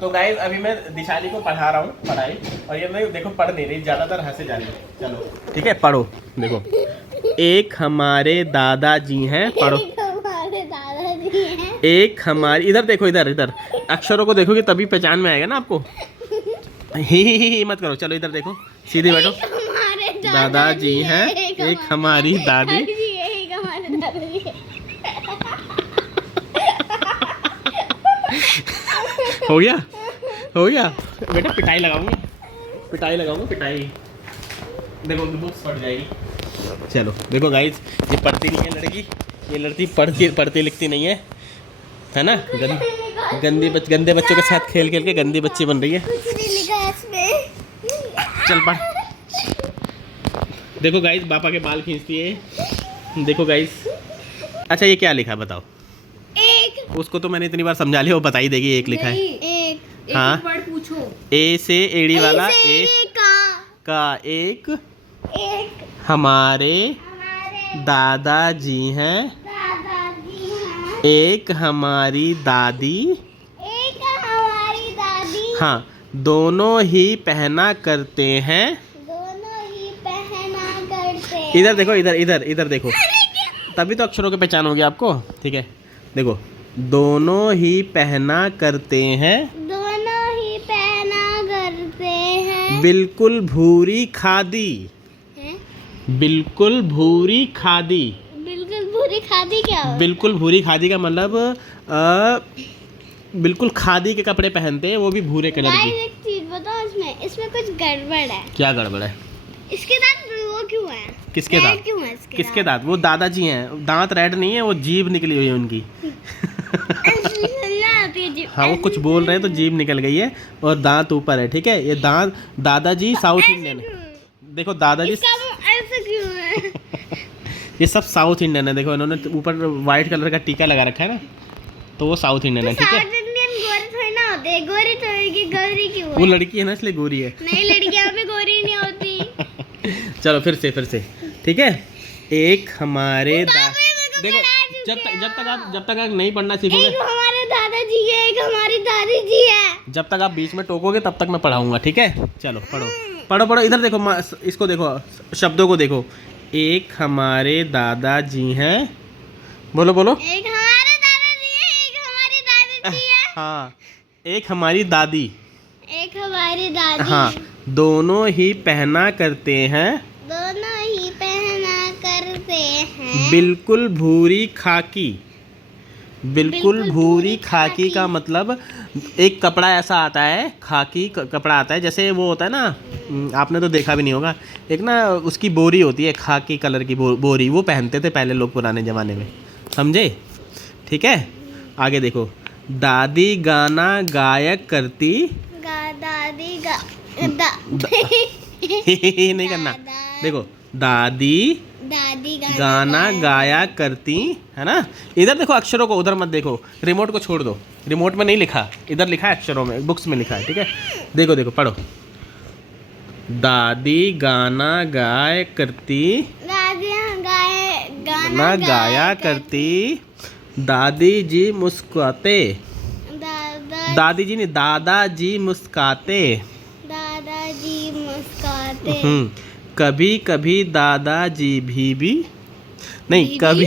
तो गाइस अभी मैं दिशाली को पढ़ा रहा हूँ पढ़ाई, और ये मैं देखो पढ़ नहीं रही, ज़्यादातर हंसे जा रही है। चलो ठीक है पढ़ो। देखो एक हमारे दादाजी हैं, पढ़ो। हमारे दादाजी हैं। एक हमारी, इधर देखो, इधर इधर अक्षरों को देखोगे तभी पहचान में आएगा ना आपको। ही मत करो, चलो इधर देखो, सीधे बैठो। हमारे दादाजी हैं, एक हमारी दादी। एक हमारे दादाजी हैं। हो गया हो गया बेटा, पिटाई लगाऊंगी, पिटाई लगाऊंगा, पिटाई। देखो बुक्स फट जाएगी। चलो देखो गाइस, ये पढ़ती नहीं है लड़की, ये लड़की पढ़ती लिखती नहीं है ना। गंदे बच्चों के साथ खेल खेल के गंदी बच्ची बन रही है। कुछ नहीं लिखा है इसमें। चल पढ़। देखो गाइस पापा के बाल खींचती है, देखो गाइस। अच्छा ये क्या लिखा है बताओ। एक। उसको तो मैंने इतनी बार समझा लिया, वो बता ही देगी एक लिखा है। एक हाँ वर्ड पूछो। ए से एड़ी वाला, ए का एक हमारे दादाजी हैं, एक हमारी दादी, हाँ दोनों ही पहना करते हैं। इधर देखो, इधर देखो, तभी तो अक्षरों की पहचान होगी आपको। ठीक है देखो, दोनों ही पहना करते हैं, बिल्कुल भूरी खादी, बिल्कुल भूरी खादी। बिल्कुल भूरी खादी क्या होता है? बिल्कुल भूरी खादी का मतलब बिल्कुल खादी के कपड़े पहनते हैं, वो भी भूरे कलर की। एक चीज बताओ, इसमें कुछ गड़बड़ है। क्या गड़बड़ है? इसके दांत वो क्यों है? किसके दांत? क्यों है किसके दांत? वो दादाजी हैं, दांत रेड नहीं है, वो जीभ निकली हुई है उनकी। हाँ वो कुछ बोल रहे हैं तो जीभ निकल गई है और दांत ऊपर है। ठीक है, ये दांत दादाजी साउथ इंडियन है। देखो दादाजी ऐसे क्यों है? ये सब साउथ इंडियन है। देखो इन्होंने ऊपर वाइट कलर का टीका लगा रखा है ना, तो वो साउथ इंडियन है। ठीक है, साउथ इंडियन गोरे थोड़ी ना होते, गोरी थोड़ी की गोरी क्यों है? वो लड़की है ना इसलिए गोरी है। नहीं लड़कियां भी गोरी नहीं होती। चलो फिर से ठीक है। एक हमारे देखो जब तक आप नहीं पढ़ना सीखोगे, एक हमारे दादाजी है, एक हमारी दादी जी है। जब तक आप बीच में टोकोगे तब तक मैं पढ़ाऊंगा। ठीक है चलो पढ़ो। इधर देखो, इसको देखो, शब्दों को देखो। एक हमारे दादाजी हैं, बोलो। एक हमारे दादाजी है, एक हमारी दादी जी है। हाँ एक हमारी दादी, एक हमारी दादी। हाँ दोनों ही पहना करते हैं, दोनों ही पहना करते हैं, बिल्कुल भूरी खाकी। बिल्कुल भूरी खाकी का मतलब एक कपड़ा ऐसा आता है, खाकी कपड़ा आता है, जैसे वो होता है ना, आपने तो देखा भी नहीं होगा, एक ना उसकी बोरी होती है, खाकी कलर की बोरी, वो पहनते थे पहले लोग पुराने ज़माने में, समझे। ठीक है आगे देखो, दादी गाना गायक करती। दादी नहीं करना। देखो दादी गाना गाया करती, है ना। इधर देखो अक्षरों को, उधर मत देखो, रिमोट को छोड़ दो, रिमोट में नहीं लिखा, इधर लिखा है अक्षरों में, बुक्स में लिखा है। ठीक है देखो पढ़ो। दादी गाना गाय करती, गाना गाया करती, दादी जी मुस्कुराते, दादी जी नहीं दादाजी मुस्कुराते, कभी कभी दादाजी भी नहीं, कभी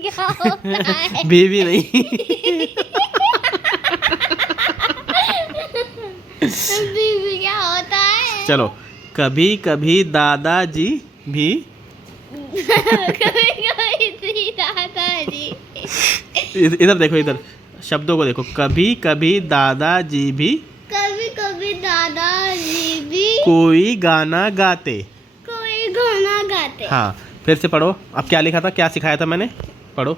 क्या होता है? भी नहीं। बीबी क्या होता है? चलो कभी कभी दादाजी भी, कभी दादाजी। इधर देखो, इधर शब्दों को देखो, कभी कभी दादाजी भी, कभी दादाजी भी कोई गाना गाते। हाँ फिर से पढ़ो। अब क्या लिखा था, क्या सिखाया था मैंने, पढ़ो।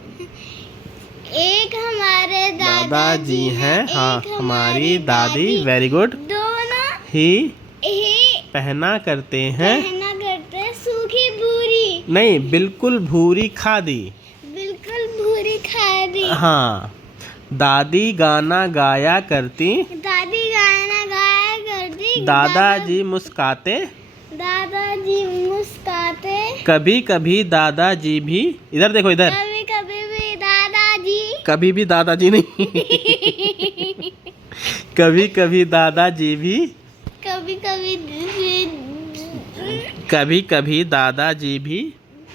एक हमारे दादाजी हैं, हाँ हमारी दादी, वेरी गुड, दोनों ही ही पहना करते हैं, सूखी भूरी, नहीं बिल्कुल भूरी खादी, बिल्कुल भूरी खादी। हाँ दादी गाना गाया करती, दादी गाना गाया करती, दादाजी मुस्कुराते, दादाजी मुस्कुराते, कभी कभी दादाजी भी, इधर देखो, इधर कभी कभी कभी भी दादाजी नहीं। कभी कभी दादाजी भी, कभी कभी कभी कभी दादाजी भी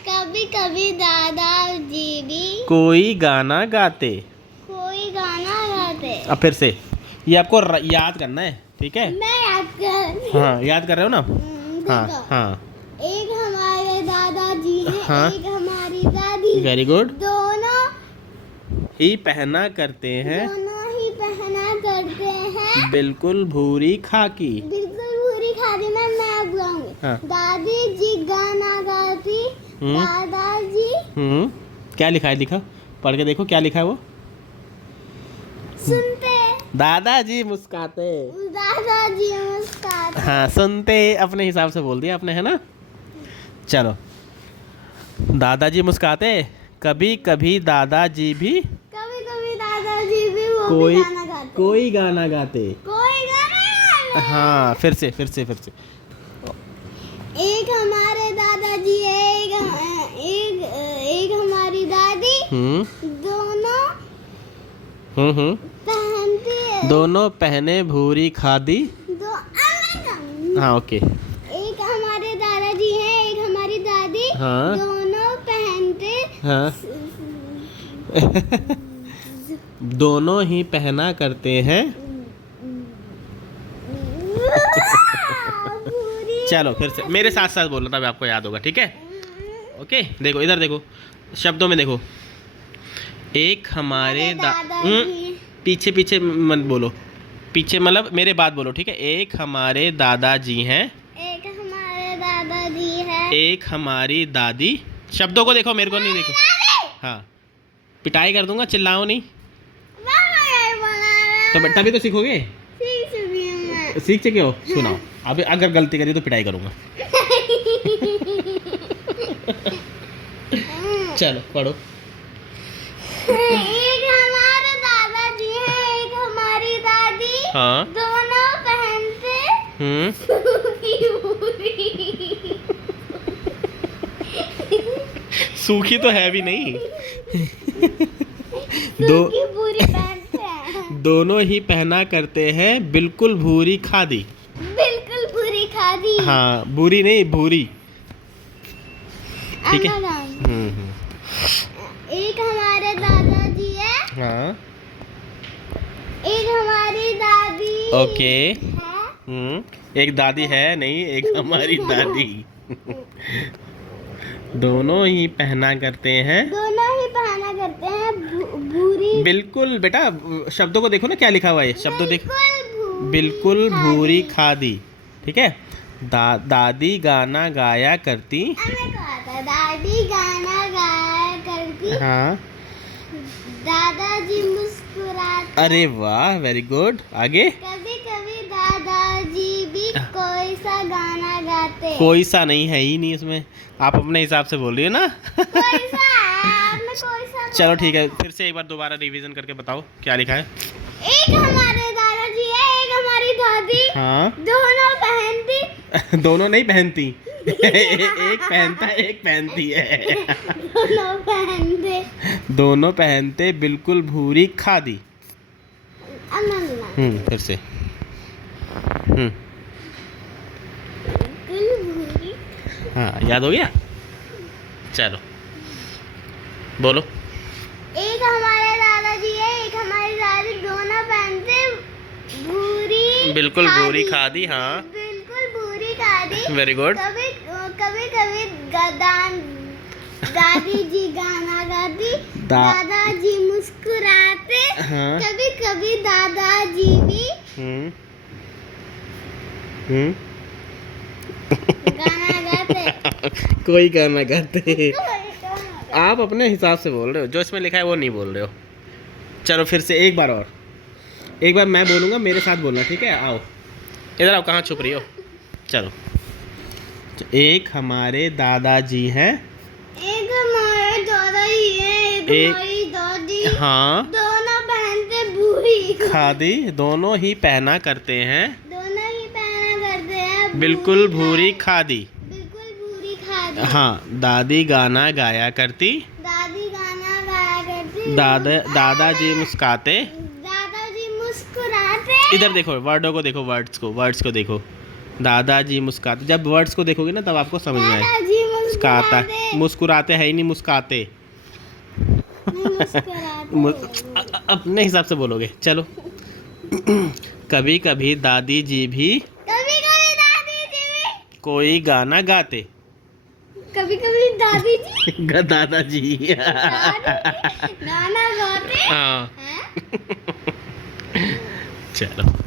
कभी कभी दादाजी भी कोई गाना गाते। कोई गाना गाते। अब फिर से ये आपको याद करना है, ठीक है? मैं याद कर। हाँ, याद कर रहे हो ना? हाँ देखो, हाँ, एक हमारे दादाजी हैं, हाँ। एक हमारी दादी। Very good. दोनों ही पहना करते हैं दोनों ही पहना करते हैं बिल्कुल भूरी खाकी। बिल्कुल पूरी खादी में मैं अब गाऊंगी। हाँ। दादी जी गाना गाती, हम्म। दादाजी क्या लिखा है, लिखा पढ़ के देखो क्या लिखा है वो। सुनते, दादाजी मुस्काते। दादाजी मुस्कुराते। हाँ, सुनते अपने हिसाब से बोल दिया आपने, है ना? चलो, दादाजी मुस्काते, कभी कभी दादाजी भी कभी कभी दादाजी भी वो कोई भी गाना गाते। कोई गाना गाते। कोई गाना। हाँ, फिर से। एक हमारे दादाजी है, एक हमारी दादी। दोनों पहनती है। दोनों पहने भूरी खादी। हाँ, ओके। एक हमारे दादाजी हैं, एक हमारी दादी। हाँ। दोनों पहनते। हाँ। दोनों ही पहना करते हैं। चलो फिर से मेरे साथ साथ बोलना, तब आपको याद होगा, ठीक है? ओके, देखो इधर, देखो शब्दों में देखो। एक हमारे दादाजी। पीछे पीछे मत बोलो, पीछे मतलब मेरे बात बोलो, ठीक है? एक हमारे दादाजी हैं, एक हमारे दादाजी है। एक हमारी दादी। शब्दों को देखो, मेरे को नहीं देखो। हाँ, पिटाई कर दूंगा, चिल्लाओ नहीं। तो तभी तो सीखोगे। सीख चुके हो? सुनाओ। अभी अगर गलती करी तो पिटाई करूंगा। चलो पढ़ो। एक हमारे दादाजी है, एक हमारी दादी। हाँ। दोनों पहनते सूखी तो है भी नहीं। पूरी पहनते हैं। दोनों ही पहना करते हैं बिल्कुल भूरी खादी। बिल्कुल पूरी खादी। हाँ, बुरी नहीं, भूरी, ठीक है? एक हमारे दादाजी है, हाँ, एक हमारी दादी ओके। है। एक दादी है नहीं, एक हमारी दादी। दोनों ही पहना करते हैं। दोनों ही पहना करते हैं भूरी। बिल्कुल बेटा, शब्दों को देखो ना क्या लिखा हुआ है, शब्दों देखो। बिल्कुल भूरी खादी, ठीक है? दादी गाना गाया करती। मैंने कहा था दादी गाना गाया करती। हाँ। दादाजी मुस्कुराते। अरे वाह, वेरी गुड। आगे। कभी कभी दादाजी भी कोई सा गाना गाते। कोई सा नहीं है ही नहीं इसमें, आप अपने हिसाब से बोल रही है ना। कोई सा है, आपने कोई सा चलो बोला। ठीक है, फिर से एक बार दोबारा रिवीजन करके बताओ क्या लिखा है। एक हमारे दादाजी है, एक हमारी दादी। हाँ। दोनों पहनती। दोनों नहीं पहनती। एक पहनता है, एक पहनती है। दोनों पहनते। दोनों पहनते बिल्कुल भूरी खादी। फिर से। बिल्कुल भूरी। हाँ, याद हो गया? चलो बोलो। एक हमारे दादाजी है, एक हमारी दादी। दोनों पहनते भूरी। बिल्कुल भूरी खादी। हाँ, बिल्कुल भूरी खादी। Very good. कभी कभी कभी दादी जी गाना गाती। दादाजी मुस्कुराते। हाँ। कभी कभी दादाजी भी गाना गाते। कोई गाना गाते। आप अपने हिसाब से बोल रहे हो, जो इसमें लिखा है वो नहीं बोल रहे हो। चलो फिर से एक बार और, एक बार मैं बोलूँगा, मेरे साथ बोलना, ठीक है? आओ इधर आओ, कहाँ छुप रही हो? चलो। एक हमारे दादाजी हैं, एक हमारे दादाजी है, एक हमारी दादी। हाँ। दोनों पहनते भूरी खादी। दोनों ही पहना करते हैं दोनों ही पहना करते हैं बिल्कुल भूरी खादी। बिल्कुल भूरी खादी। हाँ, दादी गाना गाया करती। दादी गाना गाया करती। दादाजी मुस्कुराते। दादाजी मुस्कुराते। इधर देखो, वर्डों को देखो, वर्ड्स को देखो। दादाजी मुस्कुराते, जब वर्ड्स को देखोगे ना तब आपको समझ में आए। दादाजी मुस्कुराता, मुस्कुराते। मुस्कुराते है ही नहीं, मुस्कुराते। मुस्कुराते। अपने हिसाब से बोलोगे, चलो। कभी कभी दादी जी भी कभी कभी दादी जी। कोई गाना गाते। कभी कभी दादी जी। दादाजी। गाना गाते हाँ हैं। चलो।